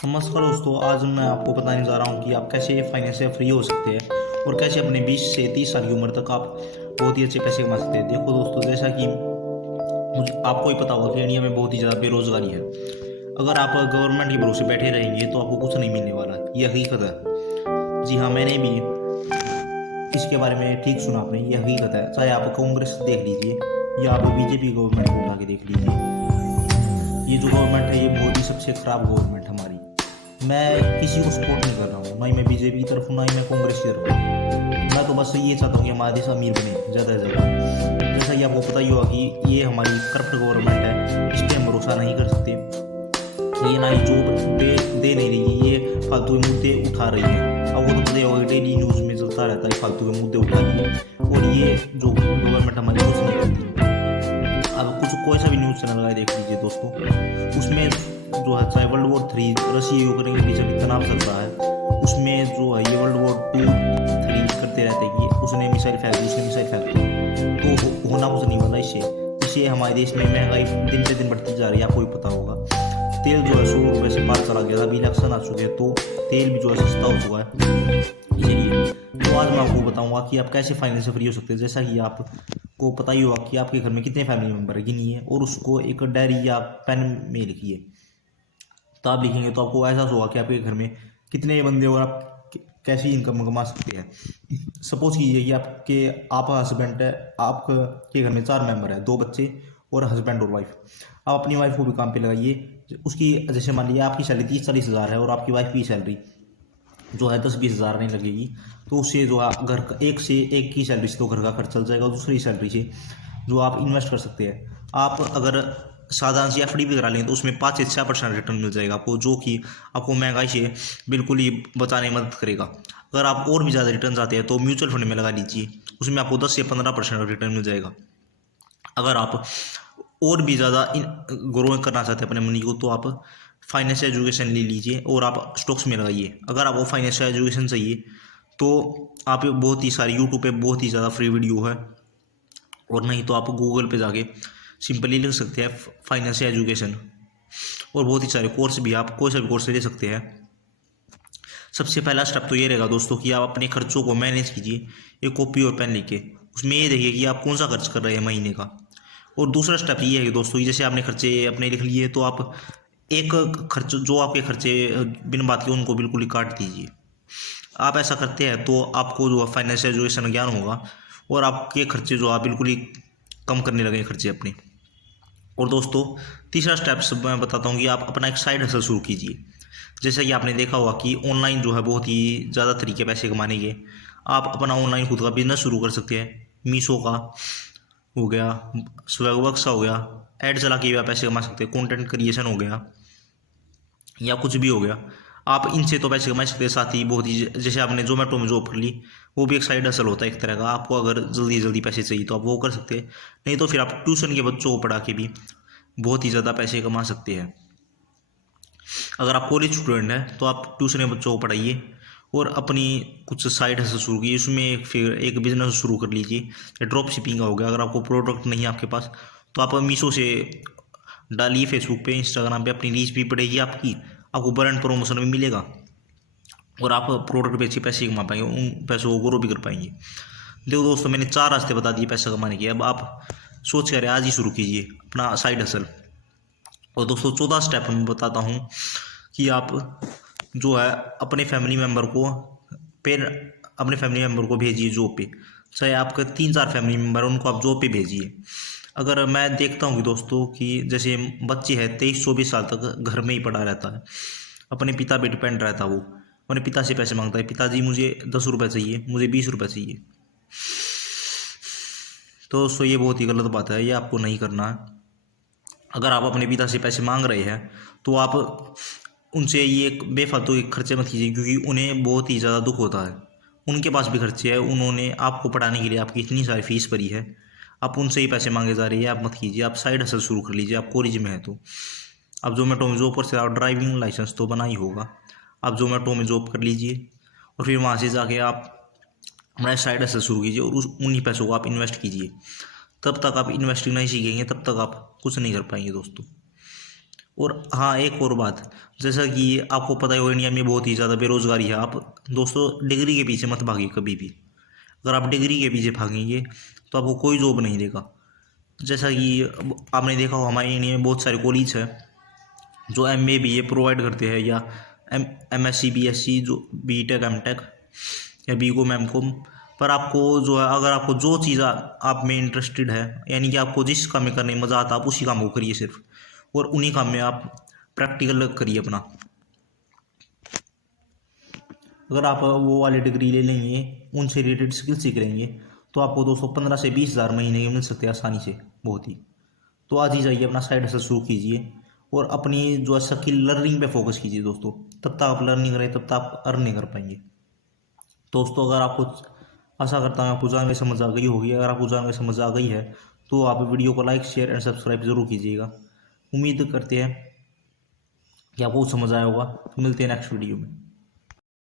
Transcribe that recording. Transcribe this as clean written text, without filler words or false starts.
नमस्कार दोस्तों, आज मैं आपको बताने जा रहा हूँ कि आप कैसे फाइनेंशियल फ्री हो सकते हैं और कैसे अपने 20 से 30 साल की उम्र तक आप बहुत ही अच्छे पैसे कमा सकते हैं। देखो दोस्तों, जैसा कि मुझे आपको ही पता होगा कि इंडिया में बहुत ही ज़्यादा बेरोजगारी है। अगर आप गवर्नमेंट के भरोसे बैठे रहेंगे तो आपको कुछ नहीं मिलने वाला, ये हकीकत है। जी हाँ, मैंने भी इसके बारे में ठीक सुना आपने, ये हकीकत है। चाहे आप कांग्रेस देख लीजिए या आप बीजेपी गवर्नमेंट को उठा के देख लीजिए, ये जो गवर्नमेंट है ये बहुत ही सबसे खराब गवर्नमेंट हमारी। मैं किसी को सपोर्ट नहीं कर रहा हूँ, ना ही मैं बीजेपी की तरफ हूँ, ना ही मैं कांग्रेस की तरफ हूँ। मैं तो बस ये चाहता हूँ कि हमारा देश अमीर बने ज़्यादा से ज़्यादा। जैसा कि आपको पता ही होगा कि ये हमारी करप्ट गवर्नमेंट है, इस पर हम भरोसा नहीं कर सकते। ये ना ही जॉब दे नहीं रही है, ये फालतू के मुद्दे उठा रही है। अब वो तो पता ही होगा, डेली न्यूज़ में चलता रहता है फालतू के मुद्दे उठा रही है। और ये जो गवर्नमेंट हमारी कुछ नहीं करती। अब कुछ कोई सा भी न्यूज़ चैनल लगाए देख लीजिए दोस्तों, उसमें जो है चाहे वर्ल्ड वॉर 3 रशिया यूक्रेन के बीच अभी तनाव चल रहा है, उसमें जो है ये वर्ल्ड वॉर 2 3 करते रहते हैं कि उसने मिसाइल फेंक दी, उसने मिसाइल फेंक दी। तो होना कुछ नहीं वाला इससे। इससे हमारे देश में महंगाई दिन पे दिन बढ़ती जा रही है, आपको भी पता होगा। तेल जो है 100 रुपये से पार चला गया था, अभी इलेक्शन आ चुके हैं तो तेल भी जो है सस्ता हो चुका है। इसीलिए तो आज मैं आपको बताऊंगा कि आप कैसे फाइनेंस से फ्री हो सकते हैं। जैसा कि आपको पता ही होगा कि आपके घर में कितने फैमिली मेम्बर है, गिनिए और उसको एक डायरी या पेन में लिखिए। तो आप लिखेंगे तो आपको एहसास होगा कि आपके घर में कितने बंदे और आप कैसी इनकम कमा सकते हैं। सपोज कीजिए कि आप हस्बैंड है, आपके घर में 4 मेंबर है, 2 बच्चे और हस्बैंड और वाइफ। आप अपनी वाइफ को भी काम पे लगाइए। उसकी जैसे मान लीजिए आपकी सैलरी 30-40 हज़ार है और आपकी वाइफ की सैलरी जो है 10-20 हज़ार नहीं लगेगी, तो उससे जो है घर का एक की सैलरी से तो घर का खर्च चल जाएगा, दूसरी सैलरी से जो आप इन्वेस्ट कर सकते हैं। आप अगर साधारण सी एफडी भी करा लें तो उसमें 5 से 6% रिटर्न मिल जाएगा आपको, जो कि आपको महंगाई से बिल्कुल ही बचाने में मदद करेगा। अगर आप और भी ज़्यादा रिटर्न चाहते हैं तो म्यूचुअल फंड में लगा लीजिए, उसमें आपको 10 से 15% रिटर्न मिल जाएगा। अगर आप और भी ज़्यादा ग्रो करना चाहते हैं अपने मनी को, तो आप फाइनेंशियल एजुकेशन ले लीजिए और आप स्टॉक्स में लगाइए। अगर आपको फाइनेंशियल एजुकेशन चाहिए तो आप बहुत ही सारी यूट्यूब पे बहुत ही ज़्यादा फ्री वीडियो है, और नहीं तो आप गूगल पे जाके सिंपली लिख सकते हैं फाइनेंशियल एजुकेशन, और बहुत ही सारे कोर्स भी, आप कोई सा भी कोर्स ले सकते हैं। सबसे पहला स्टेप तो ये रहेगा दोस्तों कि आप अपने खर्चों को मैनेज कीजिए, एक कॉपी और पेन लेके। उसमें ये देखिए कि आप कौन सा खर्च कर रहे हैं महीने का। और दूसरा स्टेप ये है कि दोस्तों, जैसे आपने खर्चे अपने लिख लिए तो आप एक खर्च जो आपके खर्चे बिन बात के उनको बिल्कुल ही काट दीजिए। आप ऐसा करते हैं तो आपको जो फाइनेंशियल एजुकेशन ज्ञान होगा और आपके खर्चे जो आप बिल्कुल ही कम करने लगे खर्चे अपने। और दोस्तों, तीसरा स्टेप मैं बताता हूँ कि आप अपना एक साइड हसल शुरू कीजिए। जैसे कि आपने देखा होगा कि ऑनलाइन जो है बहुत ही ज़्यादा तरीके पैसे कमाने के। आप अपना ऑनलाइन खुद का बिजनेस शुरू कर सकते हैं। मीशो का हो गया, स्वैगवर्क्स का हो गया, ऐड चला के भी आप पैसे कमा सकते हैं। कंटेंट क्रिएशन हो गया या कुछ भी हो गया, आप इनसे तो पैसे कमा सकते हैं। साथ ही बहुत ही जैसे आपने जोमेटो में जॉब कर ली, वो भी एक साइड हसल होता है एक तरह का। आपको अगर जल्दी जल्दी पैसे चाहिए तो आप वो कर सकते हैं। नहीं तो फिर आप ट्यूशन के बच्चों को पढ़ा के भी बहुत ही ज़्यादा पैसे कमा सकते हैं। अगर आप कॉलेज स्टूडेंट हैं तो आप ट्यूशन के बच्चों को पढ़ाइए और अपनी कुछ साइड हसल शुरू कीजिए। उसमें फिर एक बिजनेस शुरू कर लीजिए। ड्रॉप शिपिंग का हो गया। अगर आपको प्रोडक्ट नहीं है आपके पास तो आप मीशो से डालिए, फेसबुक पे, इंस्टाग्राम पे अपनी रीच भी बढ़ेगी आपकी, आपको ब्रांड प्रमोशन भी मिलेगा और आप प्रोडक्ट बेच के पैसे कमा पाएंगे, उन पैसों को ग्रो भी कर पाएंगे। देखो दोस्तों, मैंने 4 रास्ते बता दिए पैसा कमाने के। अब आप सोच कर आज ही शुरू कीजिए अपना साइड हसल। और दोस्तों, 14 स्टेप मैं बताता हूँ कि आप जो है अपने फैमिली मेम्बर को फिर अपने फैमिली मेम्बर को भेजिए जॉब पे। चाहे आपके 3-4 फैमिली मेम्बर उनको आप जॉब पे भेजिए। अगर मैं देखता हूँ कि दोस्तों कि जैसे बच्चे हैं 23-24 साल तक घर में ही पड़ा रहता है, अपने पिता पे डिपेंड रहता है, वो अपने पिता से पैसे मांगता है, पिताजी मुझे 10 रुपये चाहिए, मुझे 20 रुपये चाहिए। तो दोस्तों, ये बहुत ही गलत बात है, ये आपको नहीं करना है। अगर आप अपने पिता से पैसे मांग रहे हैं तो आप उनसे ये बेफालतू के खर्चे मत कीजिए, क्योंकि उन्हें बहुत ही ज़्यादा दुख होता है। उनके पास भी खर्चे हैं, उन्होंने आपको पढ़ाने के लिए आपकी इतनी सारी फीस भरी है, आप उनसे ही पैसे मांगे जा रही है। आप मत कीजिए, आप साइड हसल शुरू कर लीजिए। आप कॉलेज में है तो आप जोमेटो में जॉब कर सकते, आप ड्राइविंग लाइसेंस तो बना ही होगा, आप जोमेटो में जॉब कर लीजिए और फिर वहाँ से जाके आप अपना साइड हसल शुरू कीजिए और उस उन्हीं पैसों को आप इन्वेस्ट कीजिए। तब तक आप इन्वेस्टिंग नहीं सीखेंगे, तब तक आप कुछ नहीं कर पाएंगे दोस्तों। और हाँ, एक और बात, जैसा कि आपको पता ही होगा इंडिया में बहुत ही ज़्यादा बेरोजगारी है। आप दोस्तों डिग्री के पीछे मत भागिए कभी भी। अगर आप डिग्री के पीछे भागेंगे तो आपको कोई जॉब नहीं देगा। जैसा कि आपने देखा हो हमारे इंडिया में बहुत सारे कॉलेज हैं जो MA BA प्रोवाइड करते हैं, या MSc BSc, जो BTech MTech या BCom MCom। पर आपको जो है, अगर आपको जो चीज़ आप में इंटरेस्टेड है, यानी कि आपको जिस काम में करने में मज़ा आता है, आप उसी काम को करिए सिर्फ, और उन्हीं काम में आप प्रैक्टिकल करिए अपना। अगर आप वो वाली डिग्री ले लेंगे, उनसे रिलेटेड स्किल सीख लेंगे, तो आपको 215 से 20 हज़ार महीने के मिल सकते हैं आसानी से, बहुत ही। तो आज ही जाइए अपना साइड हसल शुरू कीजिए और अपनी जो है स्किल लर्निंग पे फोकस कीजिए दोस्तों। तब तक आप लर्निंग करें, तब तक आप अर्न नहीं कर पाएंगे दोस्तों। अगर आपको, आशा करता हूँ आपको जानकारी समझ आ गई होगी। अगर आपको जानकारी समझ आ गई है तो आप वीडियो को लाइक शेयर एंड सब्सक्राइब जरूर कीजिएगा। उम्मीद करते हैं कि आपको समझ आया होगा। तो मिलते हैं नेक्स्ट वीडियो में।